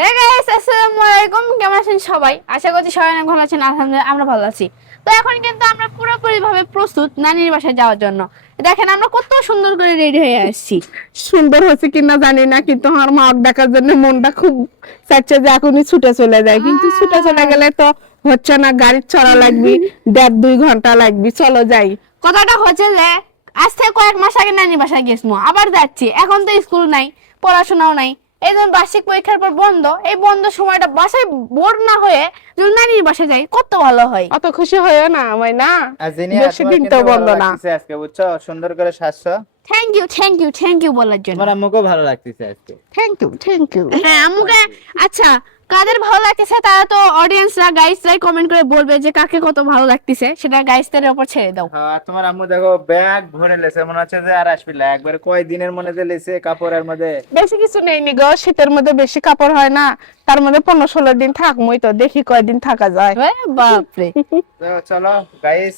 Hey guys, আসসালামু আলাইকুম। কেমন আছেন সবাই? আশা করছি সবাই অনেক ভালো আছেন। আলহামদুলিল্লাহ আমরা ভালো আছি। তো এখন কিন্তু আমরা পুরোপুরি ভাবে প্রস্তুত নানির বাসায় যাওয়ার জন্য। দেখেন আমরা কত সুন্দর করে রেডি হয়ে আসছি। সুন্দর হচ্ছে কিনা জানি না, কিন্তু আমার মা দেখার জন্য মনটা খুব চাচ্ছে যে এখনই ছুটে চলে যায়, কিন্তু ছুটে চলে গেলে তো হচ্ছে না, গাড়ির চড়া লাগবে, 1.5-2 ঘন্টা লাগবে। চলো যাই। কথাটা হচ্ছে যে আজ থেকে কয়েক মাস আগে নানির বাসায় গেছিলাম, আবার যাচ্ছি। এখন তো স্কুল নাই, পড়াশোনাও নাই, এই জন্য বার্ষিক পরীক্ষার পর বন্ধ। এই বন্ধ সময়টা বাসায় বোর না হয়ে যদি নানির বাসায় যাই কত ভালো হয়। অত খুশি হয়েও না আমায় না, বেশি দিন তো বন্ধ না। আজকে বুঝছো, সুন্দর করে সাজছো। থ্যাংক ইউ বলার জন্য। তোমার আম্মুকেও ভালো লাগতেছে আজকে। Thank you. হ্যাঁ আম্মুকে। আচ্ছা, কাদের ভালো লাগতেছে তারা তো অডিয়েন্সরা গাইসরাই কমেন্ট করে বলবে যে কাকে কত ভালো লাগতেছে, সেটা গাইসদের উপর ছেড়ে দাও। হ্যাঁ, তোমার আম্মু দেখো ব্যাগ ভরে লেছে, মনে হচ্ছে যে আর আসবি না। একবারে কয় দিনের মনে যে লেছে কাপড়ের মধ্যে। বেশি কিছু নেই গো, শীতের মধ্যে বেশি কাপড় হয় না, তার মধ্যে 15-16 দিন থাকমই, তো দেখি কয়দিন থাকা যায়। বাপরে। তো চলো গাইস,